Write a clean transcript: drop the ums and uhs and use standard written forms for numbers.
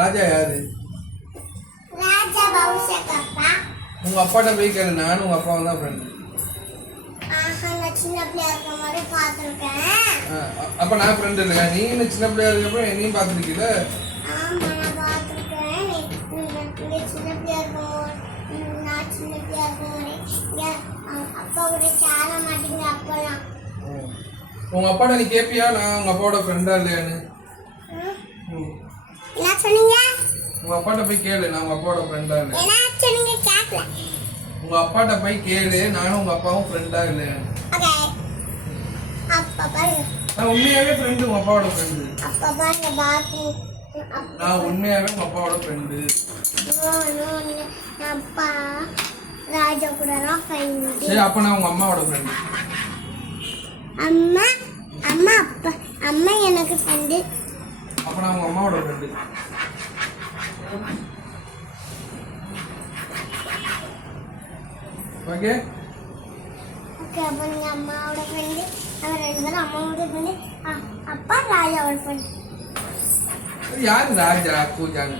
ராஜா யாரு? ராஜா பவுஷக் அப்பா. உங்க அப்பாட்ட போய் கேளு. நானும் உங்க அப்பாவும் தான் ஃப்ரெண்டு. நான் சின்ன பிள்ளையா இருக்கும் போது பார்த்துருக்கேன். அப்ப நான் ஃப்ரெண்டு இல்லையா? நீ என்ன சின்ன பிள்ளையா இருக்கப்ப என்னையும் பார்த்துருக்கீல? ஆமா, நான் பார்த்துருக்கேன். நீங்க சின்ன பிள்ளையா இருக்கும் நான் சின்ன பிள்ளையா இருக்கும் அப்பா கூட சேர மாட்டீங்க அப்பெல்லாம். உங்க அப்பாட்ட நீ கேப்பியா நான் உங்க அப்பாவோட ஃப்ரெண்டா இல்லையான்னு? என்ன சொன்னீங்க? உங்க அப்பாட்ட போய் கேளு. நான் உங்க அப்பாவோட ஃப்ரெண்டா இல்லை. என்ன சொன்னீங்க? கேட்கல. உங்க அப்பாட்ட போய் கேளு. நானும் உங்க அப்பாவும் ஃப்ரெண்டா இல்லையான்னு. ஓகே. அப்பா பாருங்க. நான் உண்மையாவே ஃப்ரெண்டு. உங்க அப்பாவோட ஃப்ரெண்டு. அப்பா பாருங்க பாத்து. நான் உண்மையாவே உங்க அப்பாவோட ஃப்ரெண்டு. அப்பா ராஜா கூட தான் ஃப்ரெண்டு. சரி, அப்ப நான் உங்க அம்மாவோட ஃப்ரெண்டு. அம்மா அம்மா அப்பா அம்மா எனக்கு ஃப்ரெண்டு. அப்ப நான் உங்க அம்மாவோட ஃப்ரெண்டு. ஓகே ஓகே, அப்போ நீங்கள் அம்மாவோட ஃப்ரெண்டு, நாங்கள் ரெண்டு பேரும் அம்மாவோட ஃப்ரெண்டு, அப்பா ராஜாவோட ஃப்ரெண்டு. யாரு ராஜா பூஜான்னு?